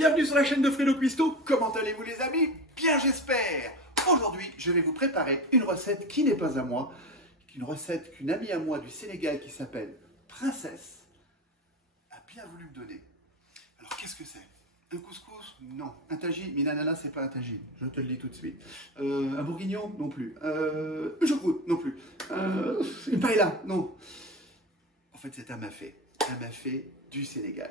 bienvenue sur la chaîne de Fredo Cuisto. Comment allez-vous les amis? Bien j'espère. Aujourd'hui, je vais vous préparer une recette qui n'est pas à moi, une recette qu'une amie à moi du Sénégal qui s'appelle Princesse a bien voulu me donner. Alors qu'est-ce que c'est? Un couscous? Non. Un tagine? Minanana, c'est pas un tagine, je te le dis tout de suite. Un bourguignon? Non plus. Une choucroute? Non plus. Une paella? Non. En fait, c'est un mafé du Sénégal.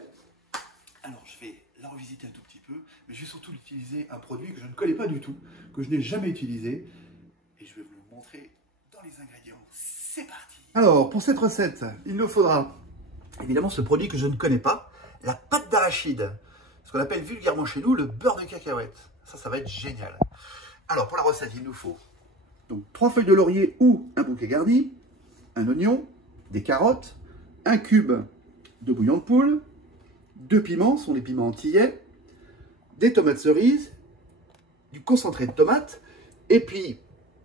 Alors, je vais la revisiter un tout petit peu, mais je vais surtout utiliser un produit que je ne connais pas du tout, que je n'ai jamais utilisé, et je vais vous le montrer dans les ingrédients. C'est parti! Alors, pour cette recette, il nous faudra évidemment ce produit que je ne connais pas, la pâte d'arachide, ce qu'on appelle vulgairement chez nous le beurre de cacahuète. Ça va être génial. Alors, pour la recette, il nous faut donc 3 feuilles de laurier ou un bouquet garni, un oignon, des carottes, un cube de bouillon de poule, 2 piments, ce sont des piments antillais, des tomates cerises, du concentré de tomate, et puis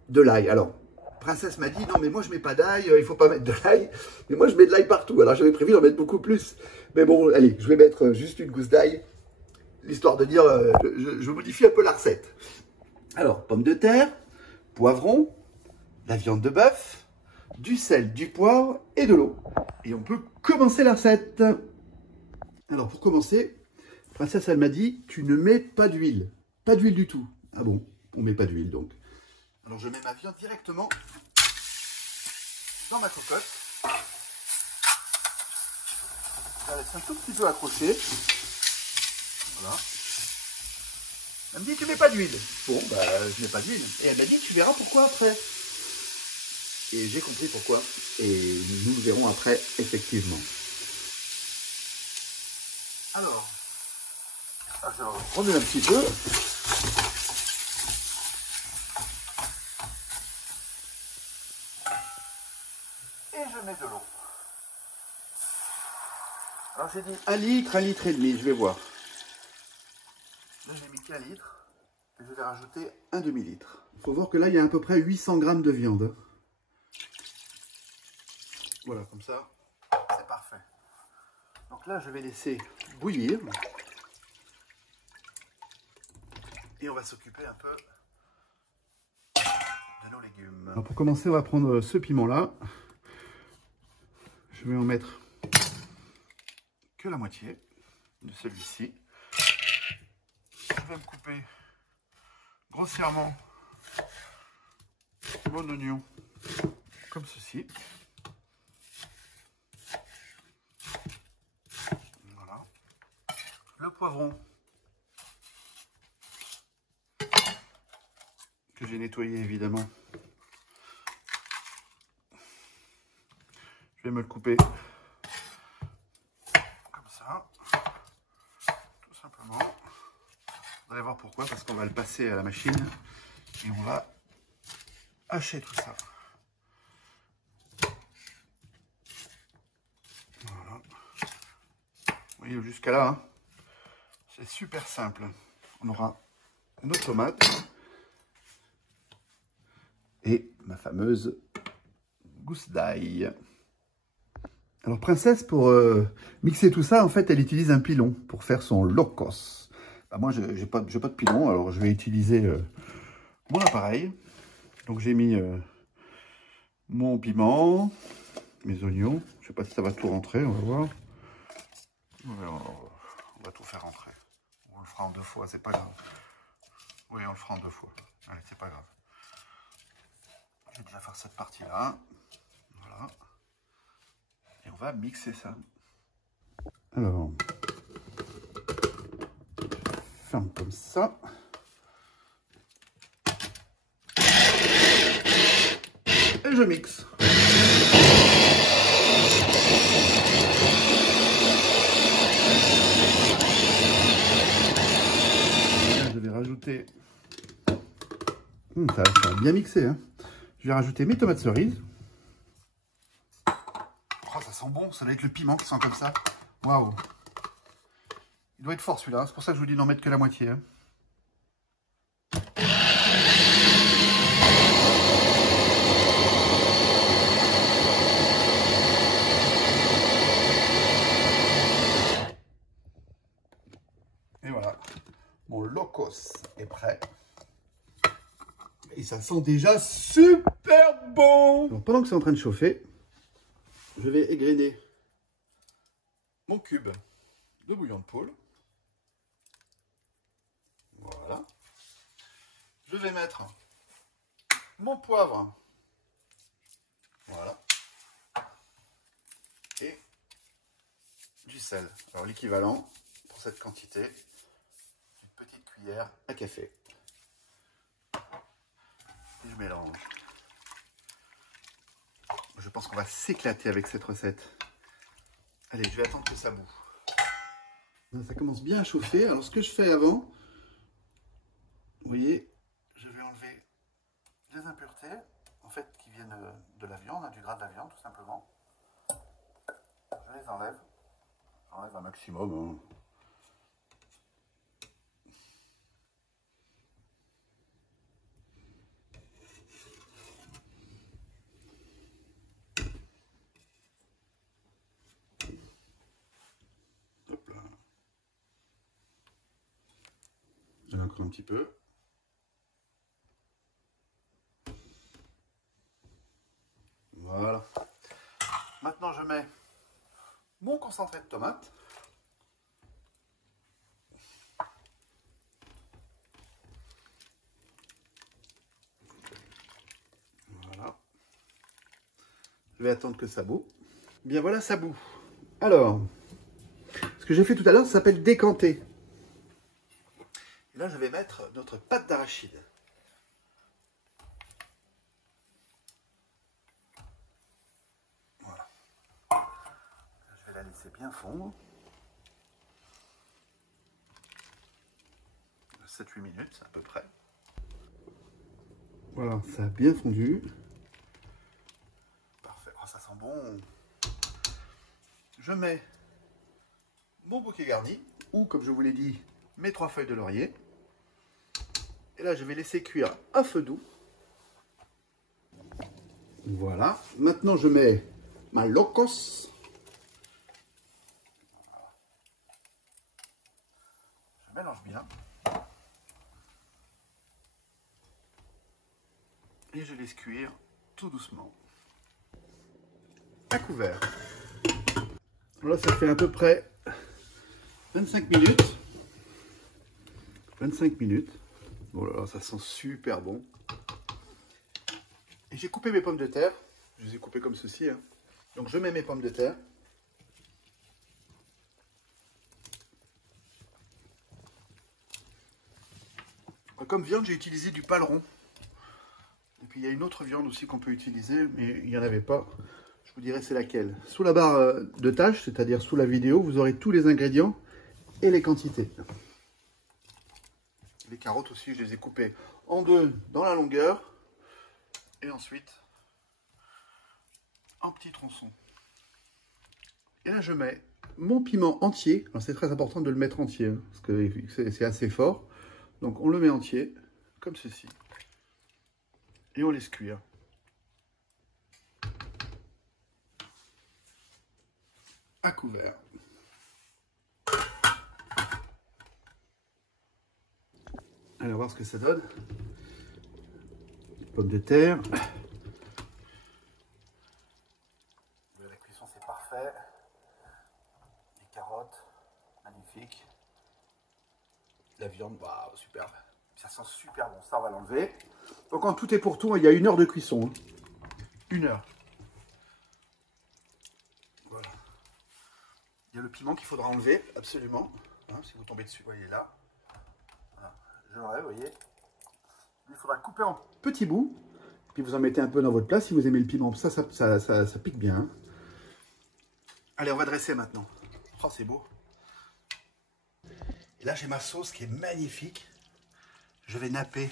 de l'ail. Alors, Princesse m'a dit, non mais moi je mets pas d'ail, il faut pas mettre de l'ail, mais moi je mets de l'ail partout. Alors j'avais prévu d'en mettre beaucoup plus, mais bon, allez, je vais mettre juste une gousse d'ail, l'histoire de dire, je modifie un peu la recette. Alors, pommes de terre, poivrons, la viande de bœuf, du sel, du poivre et de l'eau. Et on peut commencer la recette. Alors, pour commencer, Princesse, elle m'a dit, tu ne mets pas d'huile. Pas d'huile du tout. Ah bon, on ne met pas d'huile, donc. Alors, je mets ma viande directement dans ma cocotte. Je la laisse un tout petit peu accrochée. Voilà. Elle me dit, tu mets pas d'huile. Bon, bah, je mets pas d'huile. Et elle m'a dit, tu verras pourquoi après. Et j'ai compris pourquoi. Et nous verrons après, effectivement. Alors, je remue un petit peu. Et je mets de l'eau. Alors j'ai dit 1 litre, 1 litre et demi, je vais voir. Là j'ai mis qu'1 litre. Et je vais rajouter un demi-litre. Il faut voir que là il y a à peu près 800 grammes de viande. Voilà, comme ça, c'est parfait. Donc là, je vais laisser bouillir. Et on va s'occuper un peu de nos légumes. Alors pour commencer, on va prendre ce piment-là. Je vais en mettre que la moitié de celui-ci. Je vais me couper grossièrement mon oignon comme ceci. Le poivron que j'ai nettoyé évidemment. Je vais me le couper comme ça, tout simplement. Vous allez voir pourquoi, parce qu'on va le passer à la machine et on va hacher tout ça. Voilà. Vous voyez jusqu'à là, hein. C'est super simple. On aura nos tomates et ma fameuse gousse d'ail. Alors Princesse, pour mixer tout ça, en fait, elle utilise un pilon pour faire son locos. Bah, moi, je n'ai pas de pilon, alors je vais utiliser mon appareil. Donc j'ai mis mon piment, mes oignons. Je ne sais pas si ça va tout rentrer, on va voir. On va tout faire rentrer. On le fera en 2 fois, c'est pas grave. Oui, on le fera en 2 fois. Allez, c'est pas grave. Je vais déjà faire cette partie-là. Voilà. Et on va mixer ça. Alors, ferme comme ça. Et je mixe. Rajouter, ça va bien mixer, hein. Je vais rajouter mes tomates cerises. Oh, ça sent bon, ça doit être le piment qui sent comme ça. Waouh, il doit être fort celui-là, c'est pour ça que je vous dis d'en mettre que la moitié, hein. Et voilà, mon locos est prêt. Et ça sent déjà super bon. Donc, pendant que c'est en train de chauffer, je vais égrener mon cube de bouillon de poule. Voilà. Je vais mettre mon poivre. Voilà. Et du sel. Alors l'équivalent pour cette quantité, une petite cuillère à café. Et je mélange. Je pense qu'on va s'éclater avec cette recette. Allez, je vais attendre que ça bout. Ça commence bien à chauffer. Alors ce que je fais avant, vous voyez, je vais enlever les impuretés, en fait, qui viennent de la viande, du gras de la viande, tout simplement. Je les enlève. J'enlève un maximum. Hein. Hop là. J'en ai encore un petit peu. Voilà. Maintenant, je mets mon concentré de tomate. Voilà. Je vais attendre que ça bout. Bien voilà, ça bout. Alors, ce que j'ai fait tout à l'heure, ça s'appelle décanter. Et là, je vais mettre notre pâte d'arachide. Voilà. Je vais la laisser bien fondre. 7-8 minutes à peu près. Voilà, ça a bien fondu. Parfait, oh, ça sent bon. Je mets mon bouquet garni, ou comme je vous l'ai dit, mes 3 feuilles de laurier. Et là, je vais laisser cuire à feu doux. Voilà. Maintenant, je mets ma locos. Je mélange bien. Et je laisse cuire tout doucement. À couvert. Voilà, ça fait à peu près 25 minutes. 25 minutes. Oh là là, ça sent super bon. Et j'ai coupé mes pommes de terre. Je les ai coupées comme ceci. Hein. Donc je mets mes pommes de terre. Comme viande, j'ai utilisé du paleron. Et puis il y a une autre viande aussi qu'on peut utiliser, mais il n'y en avait pas. Je vous dirai c'est laquelle. Sous la barre de tâches, c'est-à-dire sous la vidéo, vous aurez tous les ingrédients et les quantités. Les carottes aussi, je les ai coupées en deux dans la longueur. Et ensuite, en petits tronçons. Et là, je mets mon piment entier. Alors c'est très important de le mettre entier, hein, parce que c'est assez fort. Donc on le met entier, comme ceci. Et on laisse cuire. À couvert. Allez, on va voir ce que ça donne. Les pommes de terre. La cuisson, c'est parfait. Les carottes, magnifique. La viande, waouh, super. Ça sent super bon, ça on va l'enlever. Donc quand tout est pour tout, il y a 1 heure de cuisson. Hein. 1 heure. Voilà. Il y a le piment qu'il faudra enlever, absolument. Hein, si vous tombez dessus, vous voyez là. Voilà. Je l'enlève, vous voyez. Il faudra couper en petits bouts. Puis vous en mettez un peu dans votre plat si vous aimez le piment. Ça pique bien. Hein. Allez, on va dresser maintenant. Oh, c'est beau. Et là, j'ai ma sauce qui est magnifique. Je vais napper.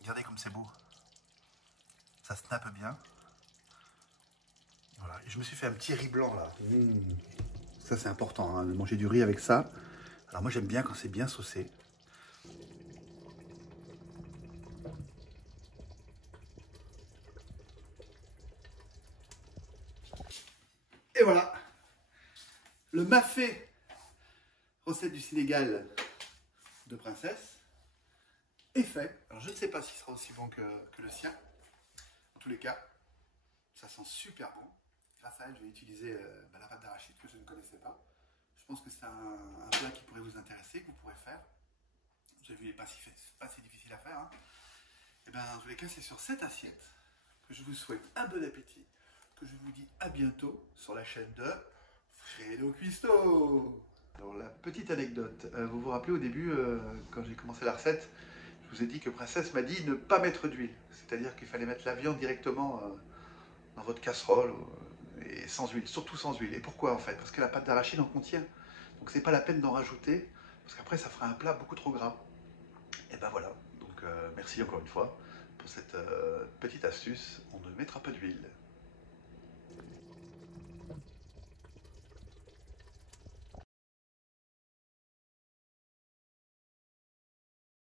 Regardez comme c'est beau. Ça se nappe bien. Voilà. Et je me suis fait un petit riz blanc là. Ça, c'est important, hein, de manger du riz avec ça. Alors moi, j'aime bien quand c'est bien saucé. Et voilà. Le mafé recette du Sénégal de Princesse est fait. Alors je ne sais pas s'il sera aussi bon que le sien. En tous les cas, ça sent super bon. Grâce à elle, je vais utiliser la pâte d'arachide que je ne connaissais pas. Je pense que c'est un plat qui pourrait vous intéresser, que vous pourrez faire. J'ai vu, il n'est pas si difficile à faire. Hein. Et bien, en tous les cas, c'est sur cette assiette que je vous souhaite un bon appétit, que je vous dis à bientôt sur la chaîne de Fredo Cuisto. Alors, la petite anecdote, vous vous rappelez au début, quand j'ai commencé la recette, je vous ai dit que Princesse m'a dit ne pas mettre d'huile. C'est-à-dire qu'il fallait mettre la viande directement dans votre casserole et sans huile, surtout sans huile. Et pourquoi en fait? Parce que la pâte d'arachide en contient. Donc c'est pas la peine d'en rajouter, parce qu'après ça fera un plat beaucoup trop gras. Et ben voilà, donc merci encore une fois pour cette petite astuce, on ne mettra pas d'huile.